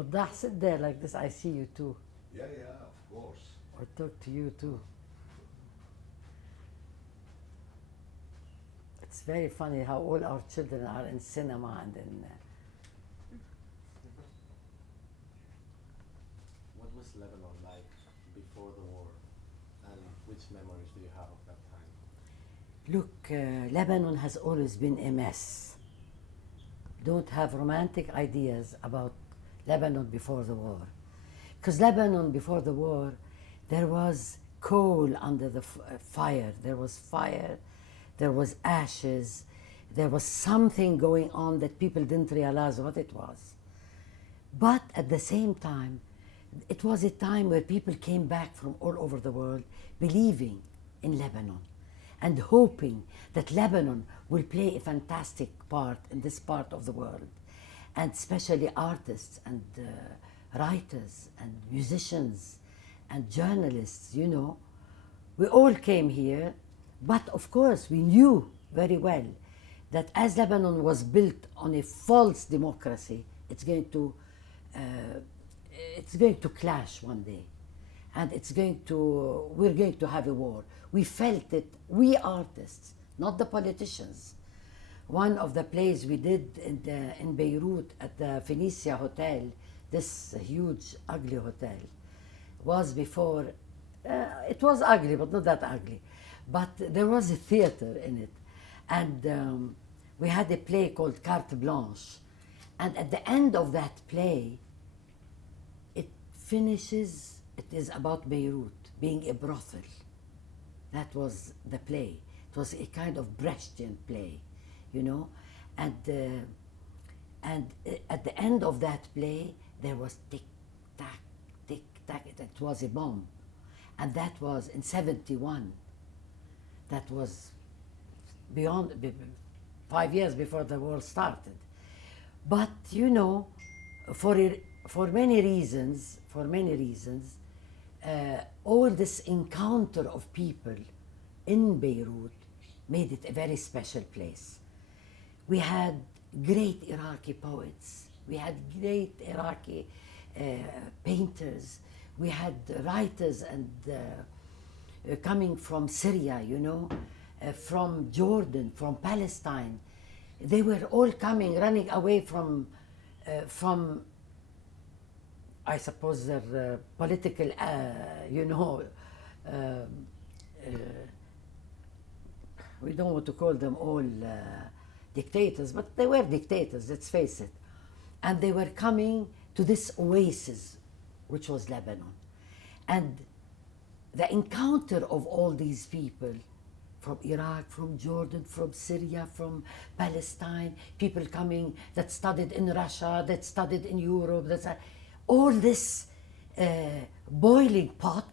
Waddah, sit there like this, I see you too. Yeah, yeah, of course. Or talk to you too. It's very funny how all our children are in cinema and in... What was Lebanon like before the war, and which memories do you have of that time? Look, Lebanon has always been a mess. Don't have romantic ideas about Lebanon before the war. Because Lebanon before the war, there was coal under the fire. There was fire, there was ashes, there was something going on that people didn't realize what it was. But at the same time, it was a time where people came back from all over the world believing in Lebanon and hoping that Lebanon will play a fantastic part in this part of the world. And especially artists and writers and musicians and journalists, you know. We all came here, but of course we knew very well that as Lebanon was built on a false democracy, it's going to clash one day, and we're going to have a war. We felt it, we artists, not the politicians. One of the plays we did in Beirut at the Phoenicia Hotel, this huge, ugly hotel, was before, it was ugly, but not that ugly. But there was a theater in it, and we had a play called Carte Blanche. And at the end of that play, it is about Beirut being a brothel. That was the play. It was a kind of Brechtian play, you know. And at the end of that play, there was tick-tack, tick-tack. It was a bomb. And that was in 71. That was beyond 5 years before the war started. But, you know, for many reasons, all this encounter of people in Beirut made it a very special place. We had great Iraqi poets, we had great Iraqi painters, we had writers and coming from Syria, you know, from Jordan, from Palestine. They were all coming, running away from I suppose, their political, you know, we don't want to call them all dictators, but they were dictators, let's face it. And they were coming to this oasis, which was Lebanon. And the encounter of all these people from Iraq, from Jordan, from Syria, from Palestine, people coming that studied in Russia, that studied in Europe, all this boiling pot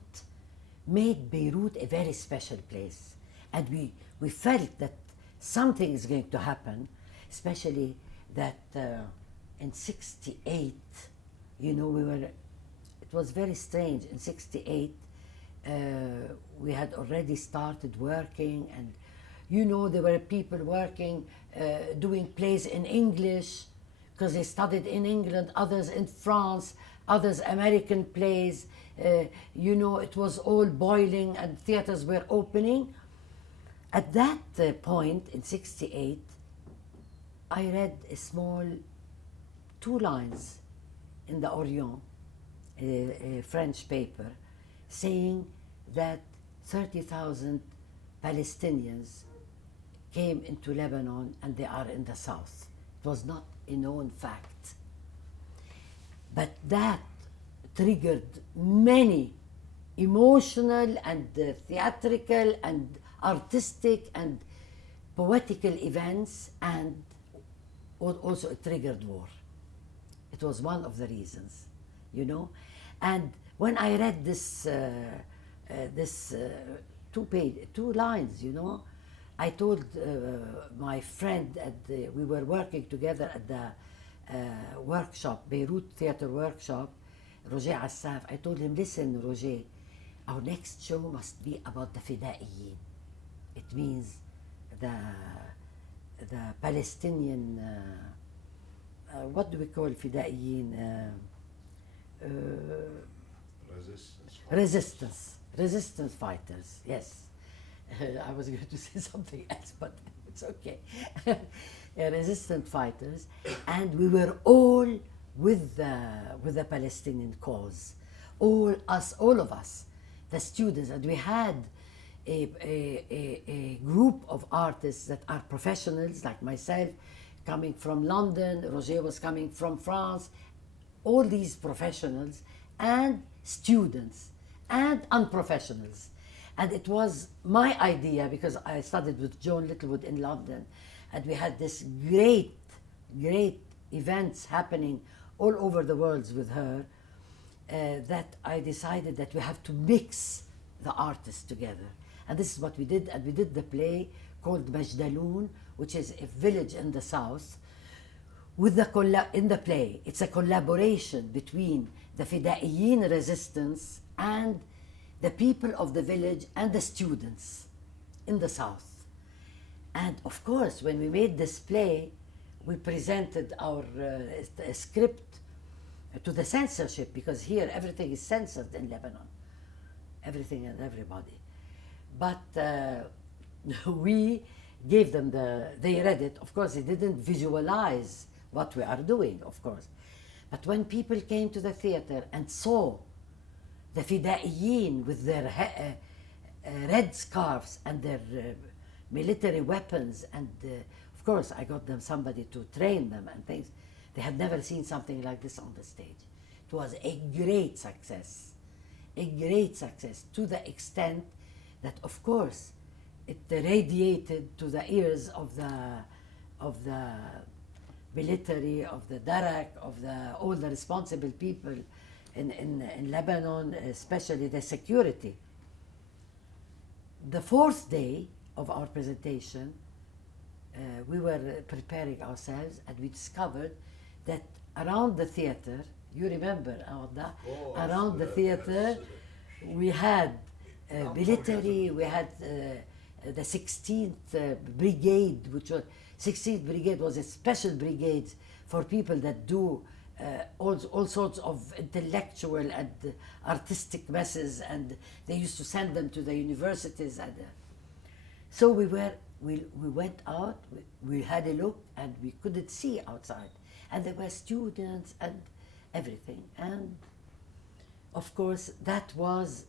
made Beirut a very special place. And we felt that something is going to happen, especially that in 68, you know, it was very strange. In 68, we had already started working, and, you know, there were people working, doing plays in English, because they studied in England, others in France, others American plays. You know, it was all boiling and theaters were opening. At that point, in 68, I read a small 2 lines in the Orient, a French paper, saying that 30,000 Palestinians came into Lebanon and they are in the south. It was not a known fact. But that triggered many emotional and theatrical and artistic and poetical events, and also it triggered war. It was one of the reasons, you know. And when I read this 2 lines, you know, I told my friend, we were working together at the workshop, Beirut Theatre Workshop, Roger Assaf. I told him, listen, Roger, our next show must be about the Fidaiyin. It means the Palestinian, what do we call Fidaiyin? resistance fighters, yes. I was going to say something else, but it's okay. Resistant fighters, and we were all with the Palestinian cause, all of us, the students, and we had a group of artists that are professionals, like myself, coming from London. Roger was coming from France. All these professionals and students and unprofessionals. And it was my idea, because I studied with Joan Littlewood in London, and we had this great events happening all over the world with her, that I decided that we have to mix the artists together. And this is what we did, and we did the play called Majdaloon, which is a village in the south. In the play, it's a collaboration between the Fidaiyin resistance and the people of the village and the students in the south. And of course, when we made this play, we presented our script to the censorship, because here everything is censored in Lebanon, everything and everybody. But we gave them they read it. Of course, they didn't visualize what we are doing, of course. But when people came to the theater and saw the Fidaiyin with their red scarves and their military weapons, and of course I got them somebody to train them and things. They had never seen something like this on the stage. It was a great success to the extent that, of course, it radiated to the ears of the military, of the Darak, of all the responsible people in Lebanon, especially the security. The fourth day of our presentation, we were preparing ourselves, and we discovered that around the theater, you remember, Waddah, around the theater, we had military, we had the 16th Brigade, which was 16th Brigade was a special brigade for people that do all sorts of intellectual and artistic messes, and they used to send them to the universities. And so we went out, we had a look, and we couldn't see outside. And there were students and everything. And of course, that was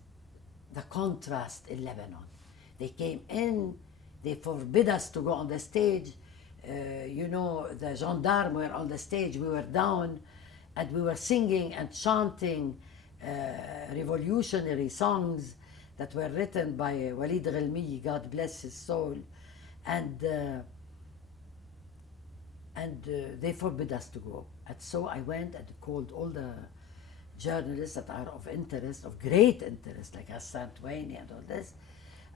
the contrast in Lebanon. They came in, they forbid us to go on the stage. The gendarmes were on the stage, we were down, and we were singing and chanting revolutionary songs that were written by Walid Ghelmi, God bless his soul. And they forbid us to go. And so I went and called all the journalists that are of interest, of great interest, like Hassan Twaini and all this.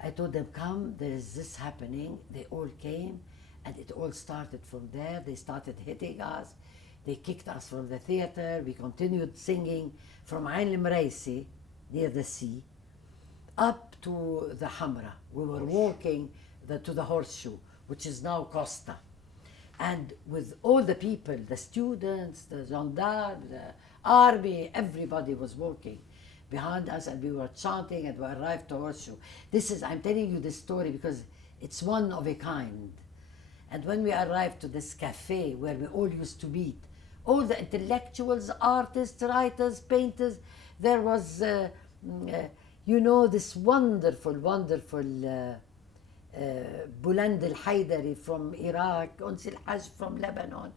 I told them, come, there is this happening. They all came, and it all started from there. They started hitting us. They kicked us from the theater. We continued singing from Ain al-Mraisi, near the sea, up to the Hamra. We were walking to the horseshoe, which is now Costa. And with all the people, the students, the gendarmes, the army, everybody was walking behind us, and we were chanting, and we arrived to Horseshoe. I'm telling you this story because it's one of a kind. And when we arrived to this cafe where we all used to meet, all the intellectuals, artists, writers, painters, there was, this wonderful Buland al-Haidari from Iraq, Uns al-Hajj from Lebanon,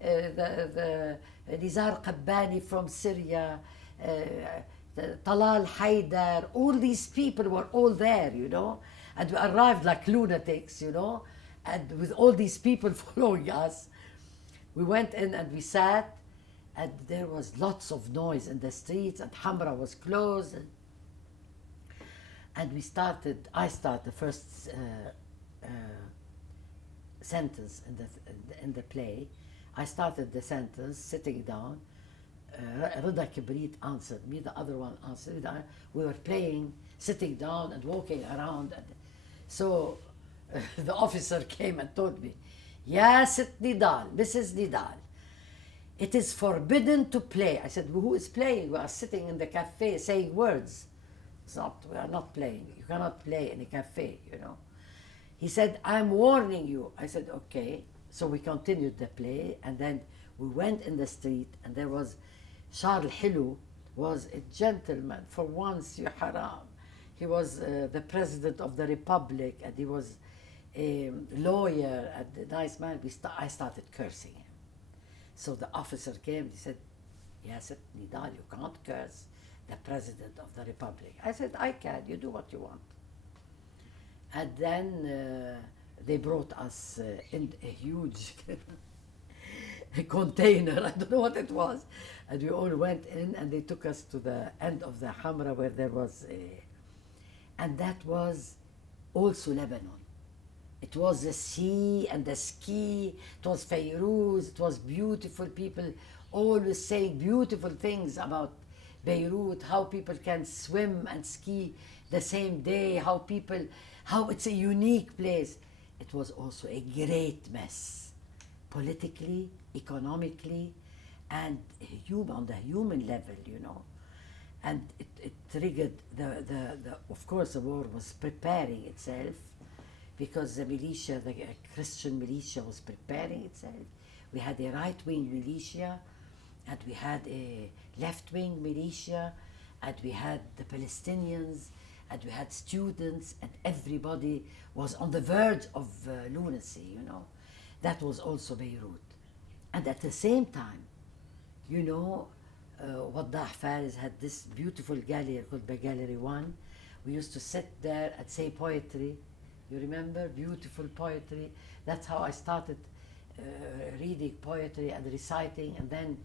the Nizar Qabbani from Syria, Talal Haidar, all these people were all there, and we arrived like lunatics, and with all these people following us. We went in and we sat, and there was lots of noise in the streets, and Hamra was closed. And I started the first sentence in the play. I started the sentence sitting down. Rida Kibrit answered me, the other one answered me. We were playing, sitting down and walking around. And so the officer came and told me, Ya Sit Nidal, Mrs. Nidal, it is forbidden to play. I said, who is playing? We are sitting in the cafe saying words. It's not, we are not playing. You cannot play in a cafe, you know. He said, I'm warning you. I said, okay. So we continued the play, and then we went in the street, and there was Charles Hilou, was a gentleman. For once, you haram. He was the president of the republic, and he was a lawyer and a nice man. I started cursing him. So the officer came, he said, yes, Nidal, you can't curse the president of the republic. I said, I can, you do what you want. And then they brought us in a huge container, I don't know what it was. And we all went in, and they took us to the end of the Hamra where there was a, and that was also Lebanon. It was the sea and the ski, it was Fairuz, it was beautiful people always saying beautiful things about Beirut, how people can swim and ski the same day, how it's a unique place. It was also a great mess, politically, economically, and on the human level, you know. And it triggered, of course the war was preparing itself, because the militia, the Christian militia was preparing itself. We had a right-wing militia, and we had a left-wing militia, and we had the Palestinians, and we had students, and everybody was on the verge of lunacy, you know. That was also Beirut. And at the same time, you know, Waddah Faris had this beautiful gallery called the Gallery 1. We used to sit there and say poetry. You remember? Beautiful poetry. That's how I started reading poetry and reciting. And then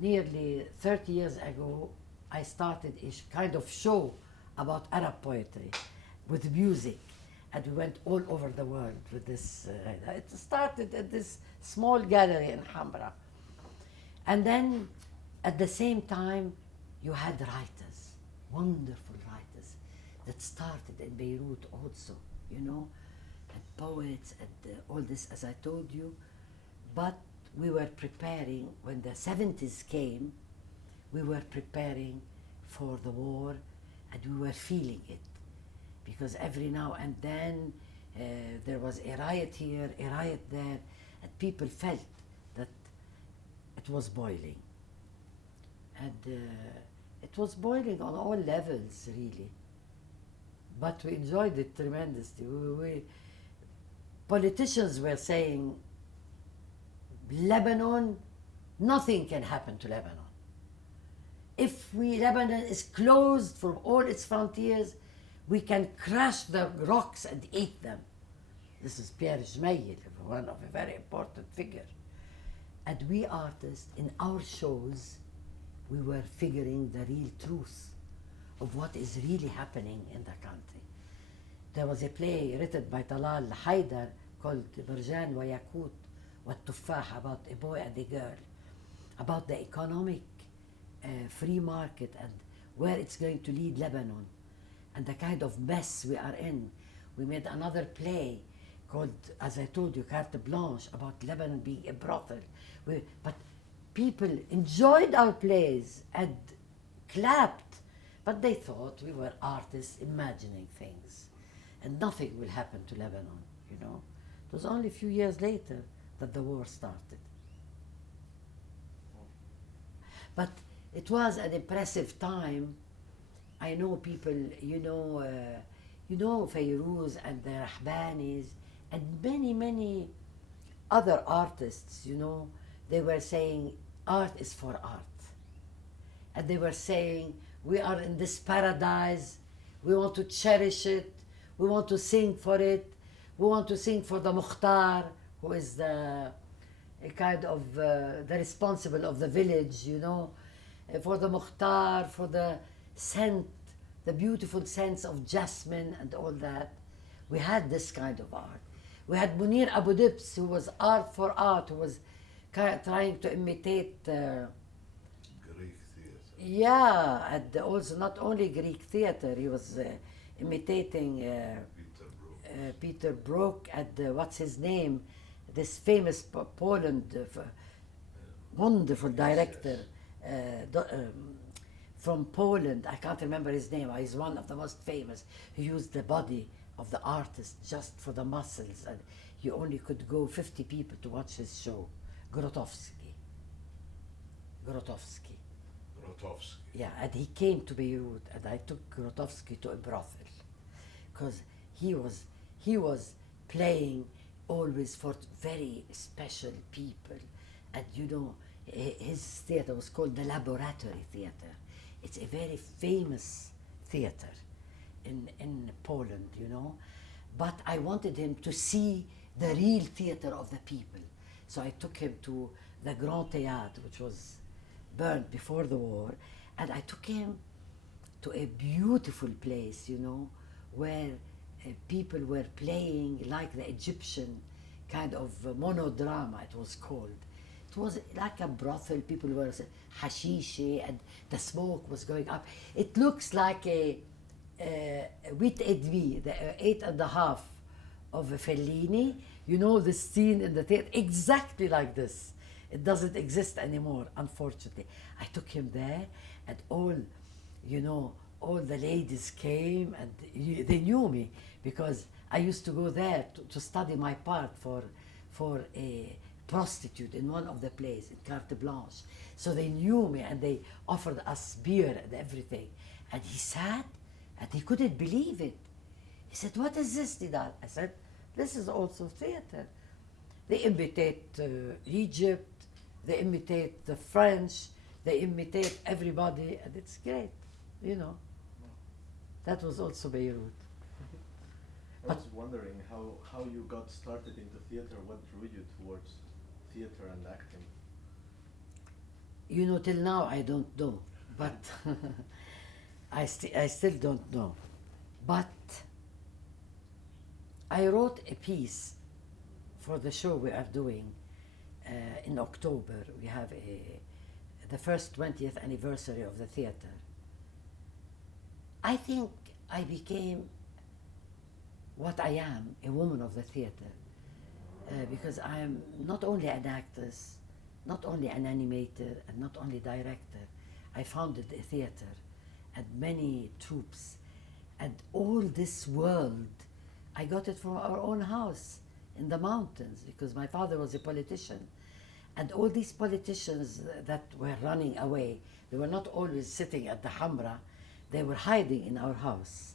nearly 30 years ago, I started a kind of show about Arab poetry with music. And we went all over the world with this. It started at this small gallery in Hamra. And then at the same time, you had writers, wonderful writers, that started in Beirut also, you know, and poets and all this, as I told you. But we were preparing, when the 70s came, we were preparing for the war, and we were feeling it. Because every now and then there was a riot here, a riot there, and people felt that it was boiling. And it was boiling on all levels, really. But we enjoyed it tremendously. Politicians were saying, Lebanon, nothing can happen to Lebanon. If Lebanon is closed from all its frontiers, we can crush the rocks and eat them. This is Pierre Jmeil, one of a very important figure. And we artists, in our shows, we were figuring the real truth of what is really happening in the country. There was a play written by Talal Haidar called Barjan wa Yakut wa Tuffah, about a boy and a girl, about the economic free market and where it's going to lead Lebanon, and the kind of mess we are in. We made another play called, as I told you, Carte Blanche, about Lebanon being a brothel. But people enjoyed our plays and clapped, but they thought we were artists imagining things, and nothing will happen to Lebanon, you know. It was only a few years later that the war started. But it was an impressive time. I know people, you know Fairuz and the Rahbanis and many other artists, you know, they were saying art is for art. And they were saying, we are in this paradise, we want to cherish it, we want to sing for it, we want to sing for the Mukhtar, who is the responsible of the village, you know, for the Mukhtar, for the scent, the beautiful sense of jasmine and all that. We had this kind of art. We had Munir Abu Dibs, who was art for art, who was trying to imitate Greek theater. yeah, and also not only Greek theater, he was imitating Peter Brook and what's his name, this famous Poland wonderful Yes, director yes. from Poland. I can't remember his name. He's one of the most famous. He used the body of the artist just for the muscles, and you only could go 50 people to watch his show. Grotowski. Grotowski. Grotowski. Yeah, and he came to Beirut, and I took Grotowski to a brothel, because he was playing always for very special people, and you know, his theater was called the Laboratory Theater. It's a very famous theater in Poland, you know. But I wanted him to see the real theater of the people. So I took him to the Grand Théâtre, which was burned before the war, and I took him to a beautiful place, you know, where people were playing like the Egyptian kind of monodrama, it was called. It was like a brothel, people were hashish, and the smoke was going up. It looks like a 8 the 8.5 of Fellini. You know the scene in the theater, exactly like this. It doesn't exist anymore, unfortunately. I took him there, and all, you know, all the ladies came, and they knew me because I used to go there to study my part for a prostitute in one of the plays in Carte Blanche. So they knew me, and they offered us beer and everything. And he sat, and he couldn't believe it. He said, "What is this, Nidal?" I said, "This is also theater. They imitate Egypt, they imitate the French, they imitate everybody, and it's great, you know." That was also Beirut. I was wondering how you got started into theater. What drew you towards theater and acting? You know, till now I don't know, but I still don't know. But I wrote a piece for the show we are doing in October. We have the first 20th anniversary of the theater. I think I became what I am, a woman of the theater, because I am not only an actress, not only an animator, and not only director. I founded a theater and many troupes, and all this world, I got it from our own house in the mountains, because my father was a politician. And all these politicians that were running away, they were not always sitting at the Hamra, they were hiding in our house.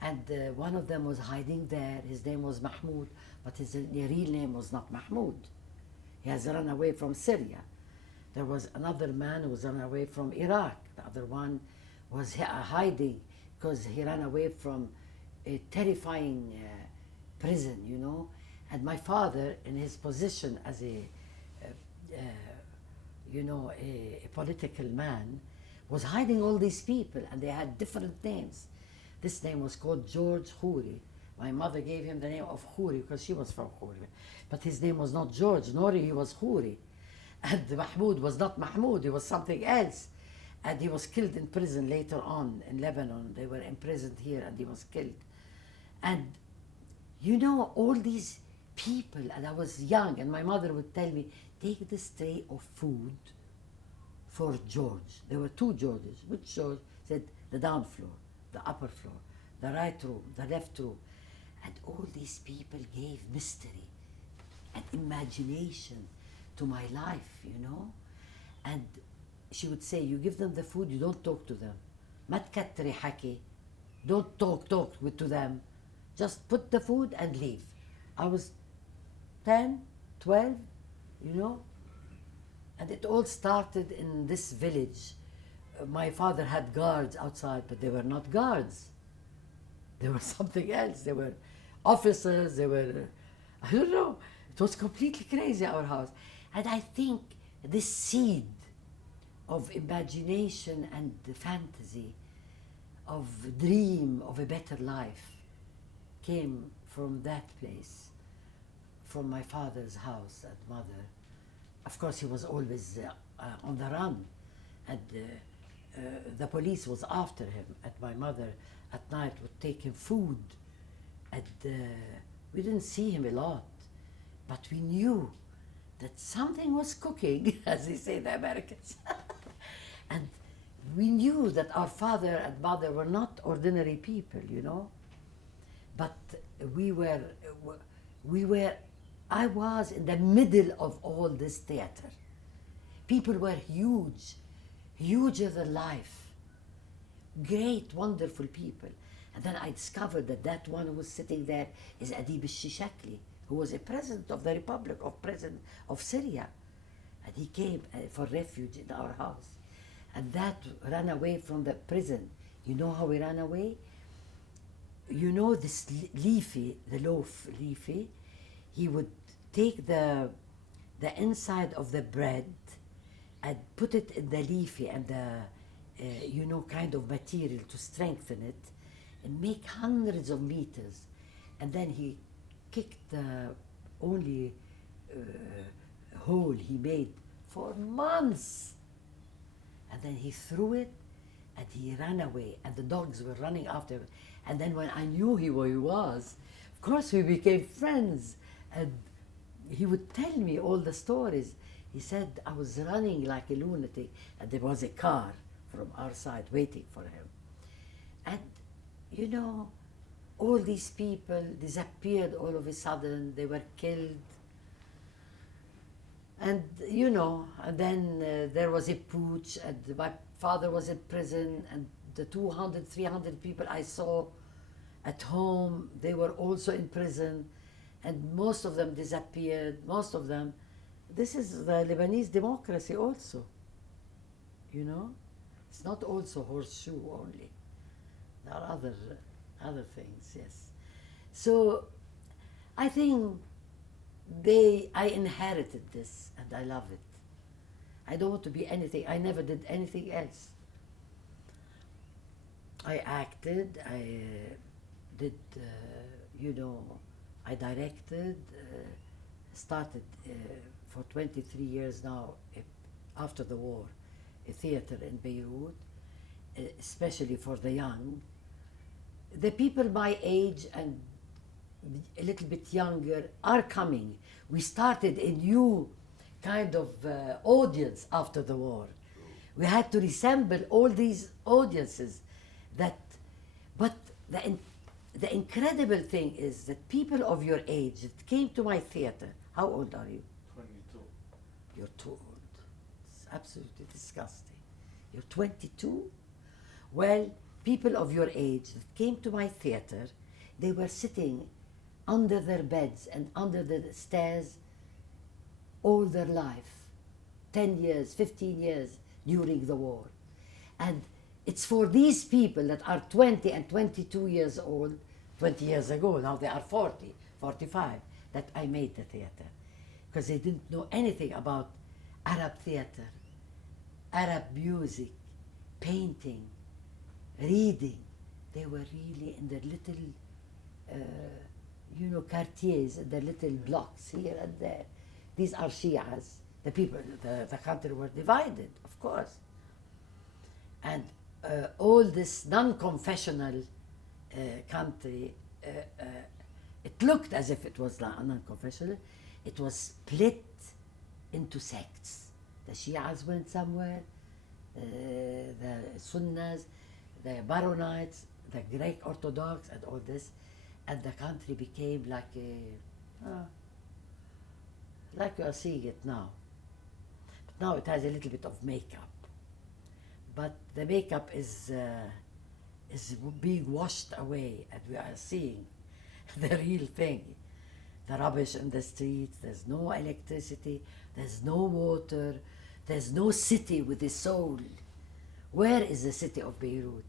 And one of them was hiding there. His name was Mahmoud, but his real name was not Mahmoud. He has run away from Syria. There was another man who was run away from Iraq. The other one was hiding because he ran away from a terrifying prison, you know. And my father, in his position as a political man, was hiding all these people, and they had different names. This name was called George Khouri. My mother gave him the name of Khouri because she was from Khouri. But his name was not George, nor he was Khouri. And Mahmoud was not Mahmoud, he was something else. And he was killed in prison later on in Lebanon. They were imprisoned here, and he was killed. And you know, all these people, and I was young, and my mother would tell me, "Take this tray of food for George." There were two Georges. Which George? Said, "The down floor, the upper floor, the right room, the left room." And all these people gave mystery and imagination to my life, you know. And she would say, "You give them the food, you don't talk to them. ما تكتري حكي. Don't talk to them. Just put the food and leave." I was 10, 12, you know. And it all started in this village. My father had guards outside, but they were not guards. They were something else. They were officers, they were, I don't know. It was completely crazy, our house. And I think this seed of imagination and fantasy, of dream of a better life, came from that place, from my father's house and mother. Of course, he was always on the run, and the police was after him, and my mother at night would take him food, and we didn't see him a lot, but we knew that something was cooking, as they say, the Americans. And we knew that our father and mother were not ordinary people, you know. But we were, I was in the middle of all this theater. People were huge, huger than life. Great, wonderful people. And then I discovered that that one who was sitting there is Adib al-Shishakli, who was a president of the Republic of Syria. And he came for refuge in our house. And that ran away from the prison. You know how he ran away? You know this leafy, the loaf leafy, he would take the inside of the bread and put it in the leafy and the, you know, kind of material to strengthen it and make hundreds of meters. And then he kicked the only hole he made for months. And then he threw it and he ran away and the dogs were running after him. And then when I knew who he was, of course we became friends. And he would tell me all the stories. He said, I was running like a lunatic and there was a car from our side waiting for him. And, you know, all these people disappeared all of a sudden. They were killed. And, you know, and then there was a putsch and my father was in prison and the 200, 300 people I saw at home, they were also in prison and most of them disappeared, most of them. This is the Lebanese democracy also, you know? It's not also horseshoe only. There are other things, yes. So I think I inherited this and I love it. I don't want to be anything, I never did anything else. I acted, I did, you know, I directed, started for 23 years now, after the war, a theater in Beirut, especially for the young. The people my age and a little bit younger are coming. We started a new kind of audience after the war. We had to reassemble all these audiences but the incredible thing is that people of your age that came to my theater, how old are you? 22. You're too old. It's absolutely disgusting. You're 22? Well, people of your age that came to my theater, they were sitting under their beds and under the stairs all their life, 10 years, 15 years during the war. And it's for these people that are 20 and 22 years old, 20 years ago, now they are 40, 45, that I made the theater. Because they didn't know anything about Arab theater, Arab music, painting, reading. They were really in their little, you know, quartiers, their little blocks here and there. These are Shias. The people, the country were divided, of course. And all this non-confessional country, it looked as if it was non-confessional. It was split into sects. The Shias went somewhere, the Sunnis, the Baronites, the Greek Orthodox and all this, and the country became like you are seeing it now. But now it has a little bit of makeup. But the makeup is being washed away and we are seeing the real thing. The rubbish in the streets, there's no electricity, there's no water, there's no city with a soul. Where is the city of Beirut?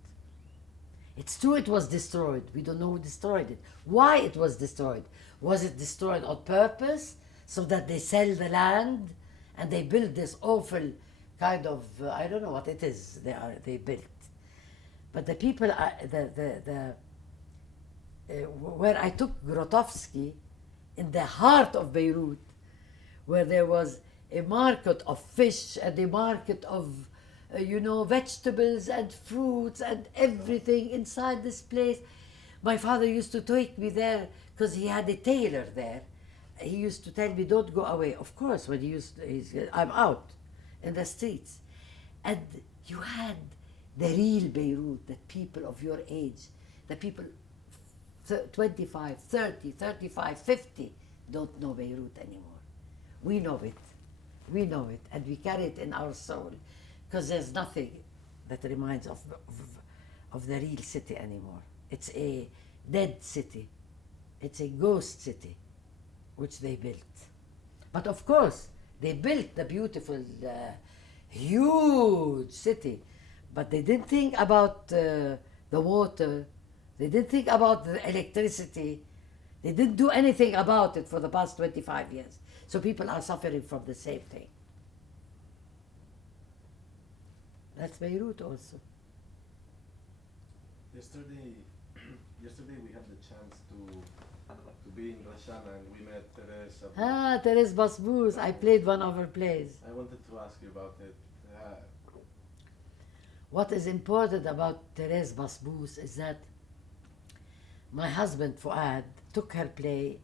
It's true it was destroyed. We don't know who destroyed it. Why it was destroyed? Was it destroyed on purpose so that they sell the land and they build this awful kind of, I don't know what it is they built. But the people, where I took Grotowski, in the heart of Beirut, where there was a market of fish and a market of, you know, vegetables and fruits and everything inside this place. My father used to take me there because he had a tailor there, he used to tell me, don't go away. Of course, when I'm out in the streets. And you had the real Beirut, the people of your age, the people 25, 30, 35, 50 don't know Beirut anymore. We know it. We know it. And we carry it in our soul. Because there's nothing that reminds of the real city anymore. It's a dead city. It's a ghost city, which they built. But of course, they built the beautiful, huge city. But they didn't think about the water. They didn't think about the electricity. They didn't do anything about it for the past 25 years. So people are suffering from the same thing. That's Beirut also. Yesterday we had the chance to be in Rashana and we met Therese. Therese Basbous. I played one of her plays. I wanted to ask you about it. What is important about Therese Basbous is that my husband Fuad took her play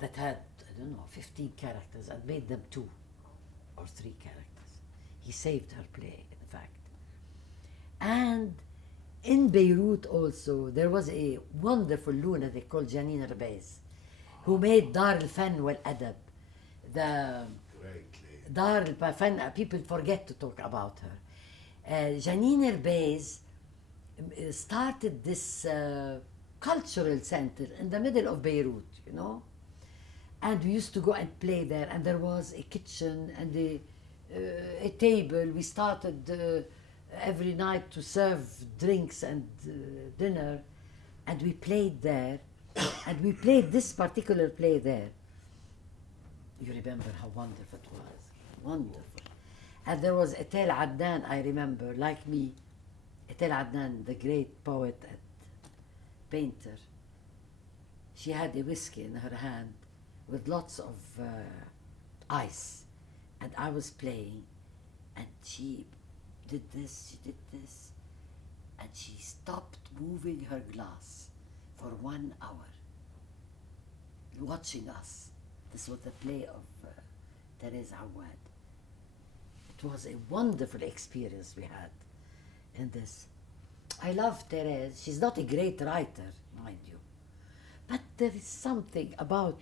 that had, 15 characters and made them 2 or 3 characters. He saved her play, in fact. And in Beirut also, there was a wonderful lunatic called Janine Rbez, who made Dar al-Fan wal-Adab. The Dar al-Fan, people forget to talk about her. Janine Rbez started this cultural center in the middle of Beirut, and we used to go and play there, and there was a kitchen and a table. We started every night to serve drinks and dinner, and we played there, and we played this particular play there. You remember how wonderful it was, wonderful. And there was Etel Adnan, I remember, like me, Etel Adnan, the great poet and painter. She had a whiskey in her hand with lots of ice, and I was playing, and she did this, and she stopped moving her glass for 1 hour, watching us. This was the play of Therese Awad. It was a wonderful experience we had in this. I love Therese. She's not a great writer, mind you, but there is something about,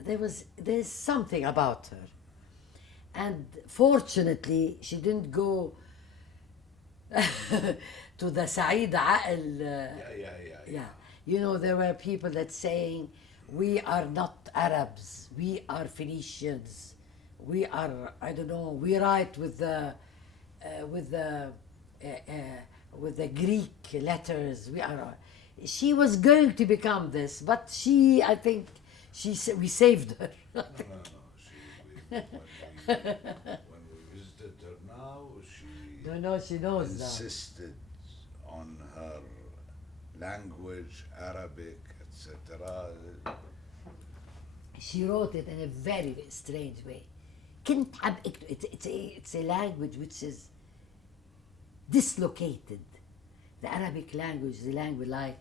there's something about her. And fortunately, she didn't go to the Saeed Aql. Yeah. There were people that saying, we are not Arabs, we are Phoenicians, we are, we write with the Greek letters. She was going to become this, but I think we saved her. When we visited her now, she knows insisted on her language, Arabic, etc. She wrote it in a very, very strange way. It's a language which is dislocated. The Arabic language is a language like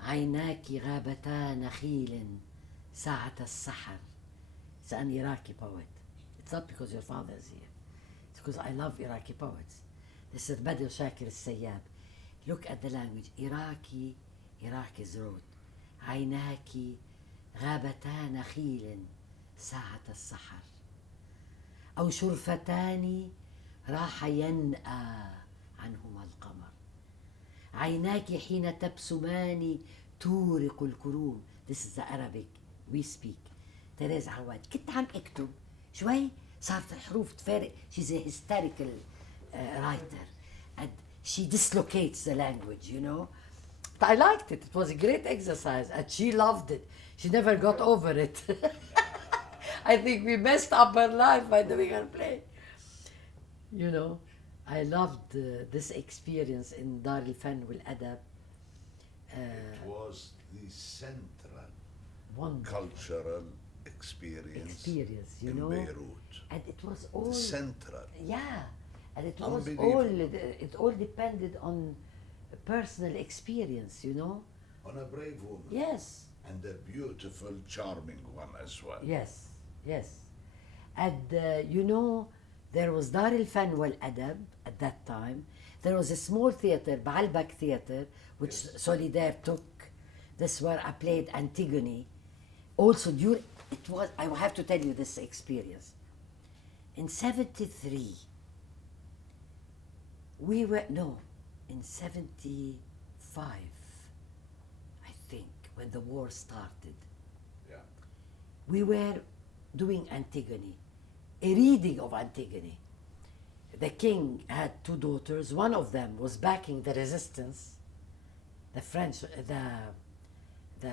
عيناك غابتا نخيل ساعة السحر. It's an Iraqi poet. It's not because your father is here. It's because I love Iraqi poets. This is Badr Shakir al-Sayyab. Look at the language. Iraqi is wrote. عيناك غابتا نخيل ساعة السحر أو شرفتان راح ينأى عنهما القمر عيناك حين تبسمان تورق الكروم. This is the Arabic we speak. تريز عواد. كنت عم اكتب شوي صارت الحروف تفارق. She's a hysterical writer and she dislocates the language, But I liked it. It was a great exercise and she loved it. She never got over it. I think we messed up her life by doing her play. I loved this experience in Dar al-Fan wal-Adab. It was the central cultural experience in Beirut. And it was all central. Yeah, and it was all depended on personal experience, On a brave woman. Yes, And a beautiful, charming one as well. Yes, yes. And you know, there was Dar al-Fan wal-Adab at that time. There was a small theater, Baalbek Theater, which Solidaire took. This where I played Antigone. Also, I have to tell you this experience. In 73, in 75, I think, when the war started. Yeah. We were doing Antigone, a reading of Antigone. The king had two daughters. One of them was backing the resistance, the French, the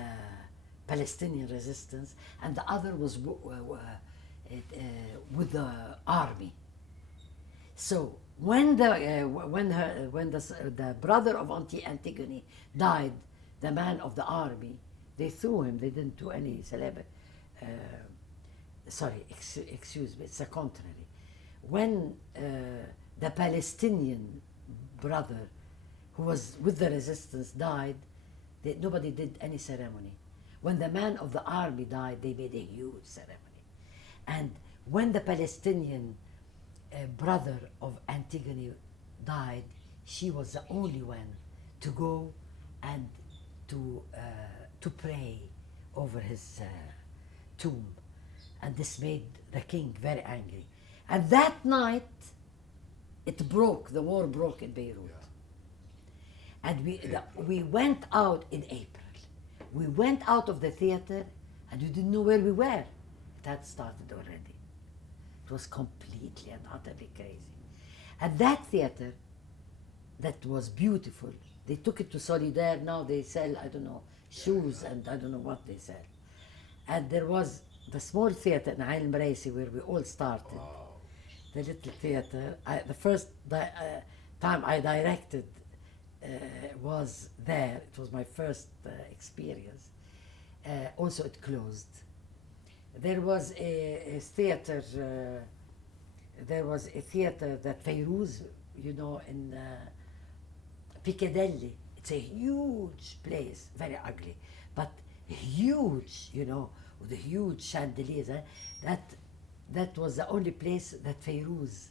Palestinian resistance, and the other was with the army. So when the brother of Antigone died, the man of the army, they threw him. They didn't do any excuse me, it's the contrary. When the Palestinian brother who was with the resistance died, nobody did any ceremony. When the man of the army died, they made a huge ceremony. And when the Palestinian brother of Antigone died, she was the only one to go and to pray over his tomb. And this made the king very angry. And that night, the war broke in Beirut. Yeah. And we went out in April. We went out of the theater and we didn't know where we were. It had started already. It was completely and utterly crazy. And that theater, that was beautiful, they took it to Solidaire. Now they sell, I don't know, shoes and I don't know what they sell. And there was the small theater in Ain al-Maraisi where we all started. Wow. The little theater. The first time I directed was there. It was my first experience. Also, it closed. There was a theater. There was a theater that Fayrouz, you know, in Piccadilly. It's a huge place, very ugly, but huge, you know, with the huge chandeliers. That was the only place that Fayrouz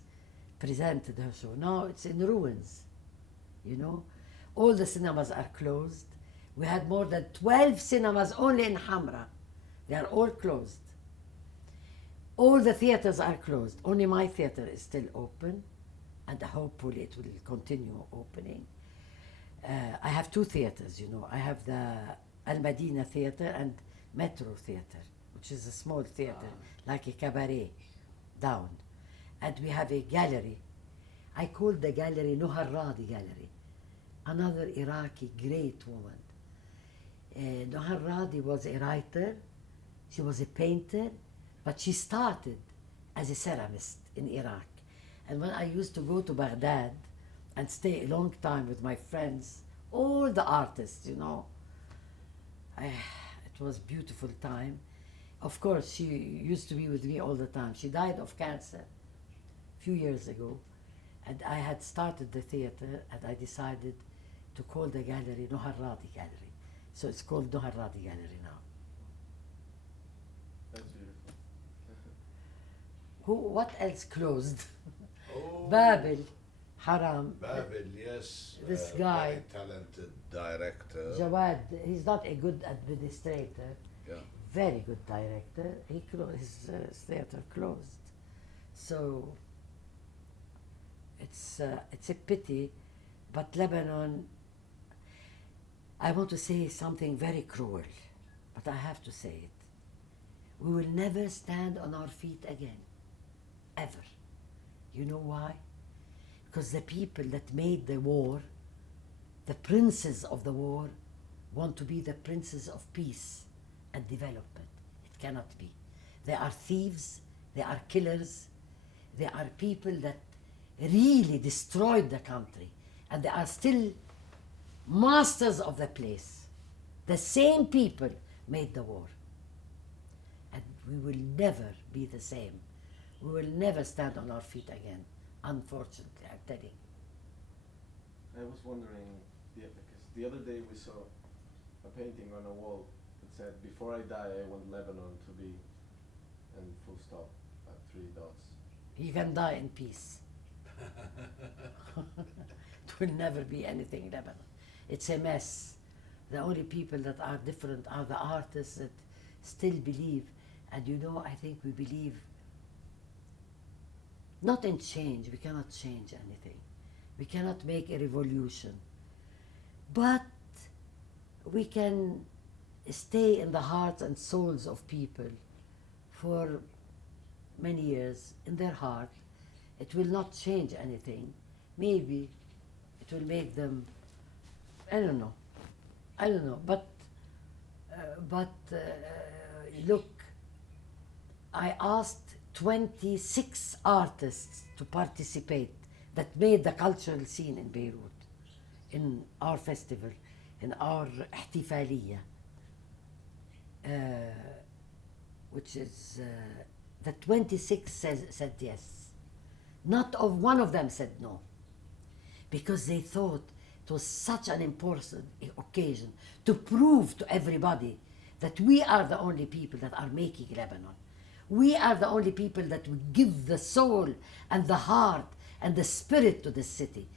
presented her show. Now it's in ruins, you know. All the cinemas are closed. We had more than 12 cinemas only in Hamra. They are all closed. All the theaters are closed. Only my theater is still open, and hopefully it will continue opening. I have two theaters, you know. I have the Al Madina Theater and Metro Theater, which is a small theater, like a cabaret down. And we have a gallery. I call the gallery Noharradi Gallery, another Iraqi great woman. Noharradi was a writer, she was a painter, but she started as a ceramist in Iraq. And when I used to go to Baghdad and stay a long time with my friends, all the artists, you know, it was a beautiful time. Of course, she used to be with me all the time. She died of cancer a few years ago, and I had started the theater, and I decided to call the gallery Noharradi Gallery. So it's called Noharradi Gallery now. That's beautiful. What else closed? Oh, Babel, Haram. Babel, yes. This guy, very talented director. Jawad, he's not a good administrator. Yeah. Very good director. His theater closed. So it's a pity, but Lebanon, I want to say something very cruel, but I have to say it. We will never stand on our feet again, ever. You know why? Because the people that made the war, the princes of the war, want to be the princes of peace and development. It cannot be. They are thieves, they are killers, they are people that really destroyed the country, and they are still masters of the place. The same people made the war. And we will never be the same. We will never stand on our feet again, unfortunately, I'm telling you. I was wondering, because the other day we saw a painting on a wall that said, "Before I die, I want Lebanon to be," and full stop at 3 dots. You can die in peace. It will never be anything Lebanon. It's a mess. The only people that are different are the artists that still believe. And you know, I think we believe not in change. We cannot change anything. We cannot make a revolution. But we can stay in the hearts and souls of people for many years, in their heart. It will not change anything. Maybe it will make them, I don't know. But look, I asked 26 artists to participate that made the cultural scene in Beirut, in our festival, in our احتفالية, which is the 26 said yes. Not one of them said no, because they thought it was such an important occasion to prove to everybody that we are the only people that are making Lebanon. We are the only people that would give the soul and the heart and the spirit to this city.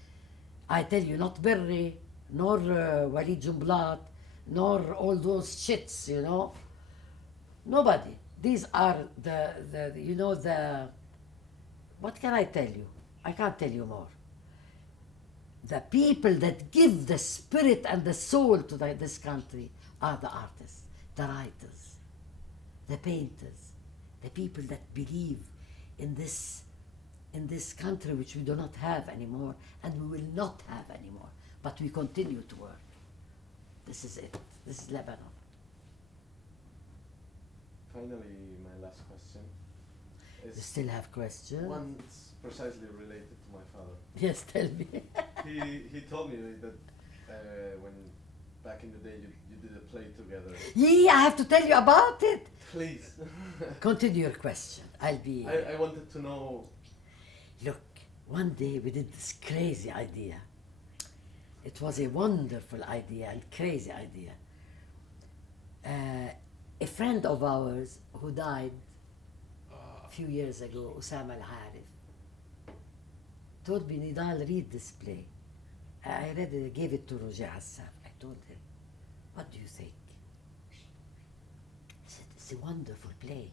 I tell you, not Berri, nor Walid Jumblat, nor all those shits, you know. Nobody. These are the what can I tell you? I can't tell you more. The people that give the spirit and the soul to this country are the artists, the writers, the painters, the people that believe in this country which we do not have anymore and we will not have anymore, but we continue to work. This is it. This is Lebanon. Finally, my last question You is still have questions? one's precisely related to my father. Yes, tell me. He told me that when back in the day you did a play together. Yeah, I have to tell you about it. Please. Continue your question. I'll be... I wanted to know. Look, one day we did this crazy idea. It was a wonderful idea and crazy idea. A friend of ours who died a few years ago, Osama Al-Harif, told me, Nidal, read this play. I read it, gave it to Roger Hassaf. I told him, what do you think? He said, it's a wonderful play.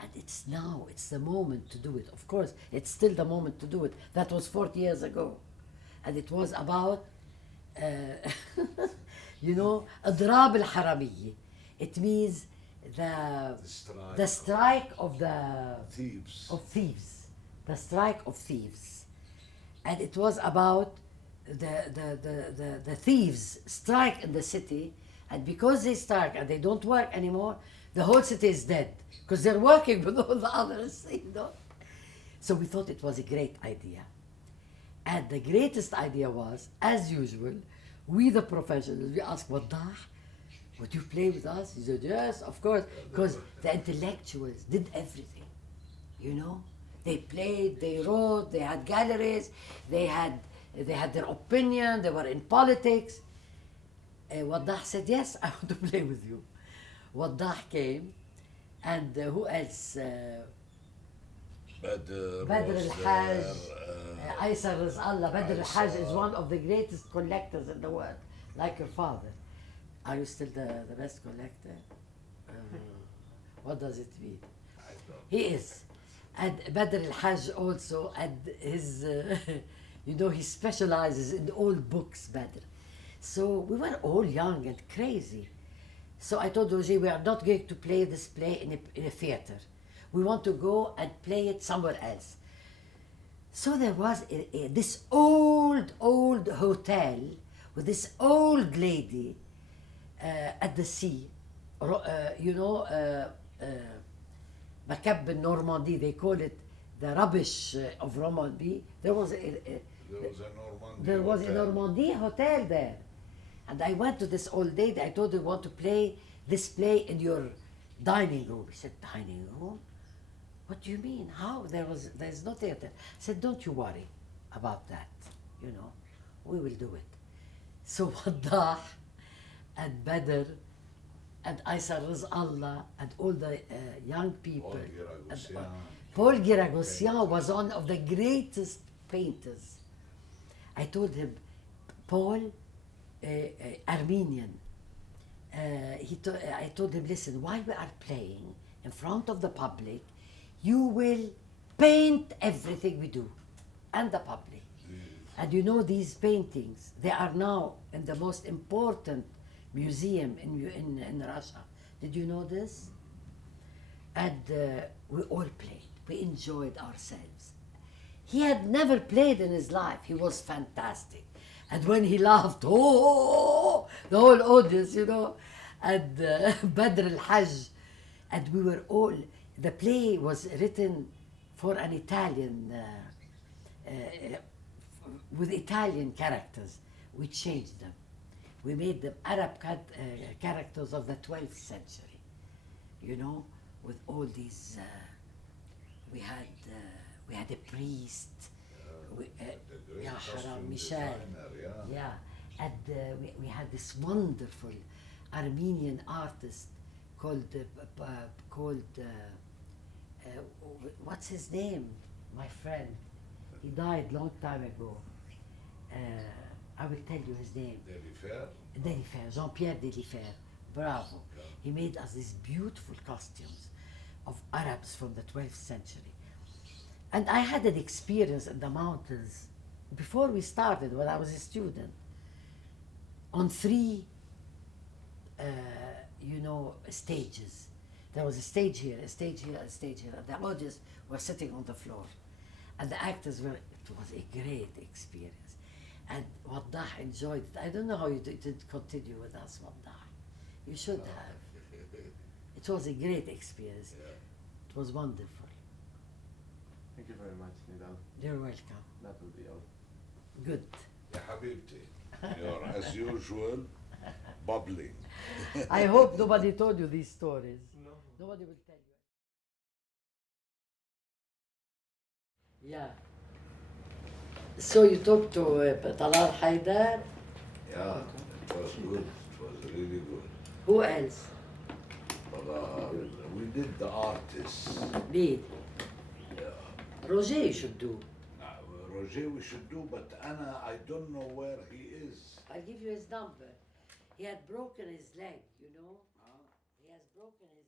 And it's now, it's the moment to do it. Of course, it's still the moment to do it. That was 40 years ago. And it was about, أضراب الحرامية. It means the strike of the thieves. The strike of thieves. And it was about the thieves strike in the city, and because they strike and they don't work anymore, the whole city is dead because they're working with all the others, you know. So we thought it was a great idea. And the greatest idea was, as usual, we the professionals, we asked Waddah, would you play with us? He said, yes, of course, because the intellectuals did everything, you know. They played, they wrote, they had galleries, they had their opinion, they were in politics. Waddah said, yes, I want to play with you. Waddah came, and who else? Badr al-Haj, Aysar Rizallah. Badr al-Haj is one of the greatest collectors in the world, like your father. Are you still the best collector? What does it mean? He is. And Badr al-Haj also, and his, he specializes in old books, Badr. So we were all young and crazy. So I told Roger, we are not going to play this play in a theater. We want to go and play it somewhere else. So there was this old hotel with this old lady at the sea, Macab Normandy, they call it the rubbish of Normandy. There was a Normandy hotel there. And I went to this old lady, I told her, I want to play this play in your dining room. She said, dining room? What do you mean? How? There's no theater. I said, don't you worry about that. We will do it. So Waddah and Badr and Aysar Allah and all the young people. Paul And, Giragossian. Paul Giragossian was one of the greatest painters. I told him, Paul, Armenian, I told him, listen, while we are playing in front of the public, you will paint everything we do and the public. And you know these paintings, they are now in the most important museum in Russia. Did you know this? And we all played. We enjoyed ourselves. He had never played in his life. He was fantastic. And when he laughed, oh, the whole audience, you know, and Badr al-Hajj, and we were all, the play was written for an Italian, with Italian characters. We changed them. We made them Arab characters of the 12th century, you know, with all these, we had a priest, The Haram great Michel, costume designer, yeah, and we had this wonderful Armenian artist called what's his name? My friend, he died long time ago. I will tell you his name. Delifer, Jean-Pierre Delifer. Bravo. He made us these beautiful costumes of Arabs from the 12th century. And I had an experience in the mountains before we started, when I was a student, on 3 stages. There was a stage here, a stage here, a stage here, and the audience were sitting on the floor. And the actors were, it was a great experience. And Waddah enjoyed it. I don't know how you didn't continue with us, Waddah. You should have. It was a great experience. Yeah. It was wonderful. Thank you very much, Nidal. You're welcome. That will be all. Good. Ya Habibti, you're as usual bubbling. I hope nobody told you these stories. No. Nobody will tell you. Yeah. So you talked to Talal Haidar. Yeah, it was good. It was really good. Who else? We did the artists. Lead. Yeah. Roger you should do. Roger we should do, but Anna, I don't know where he is. I'll give you his number. He had broken his leg, you know. He has broken his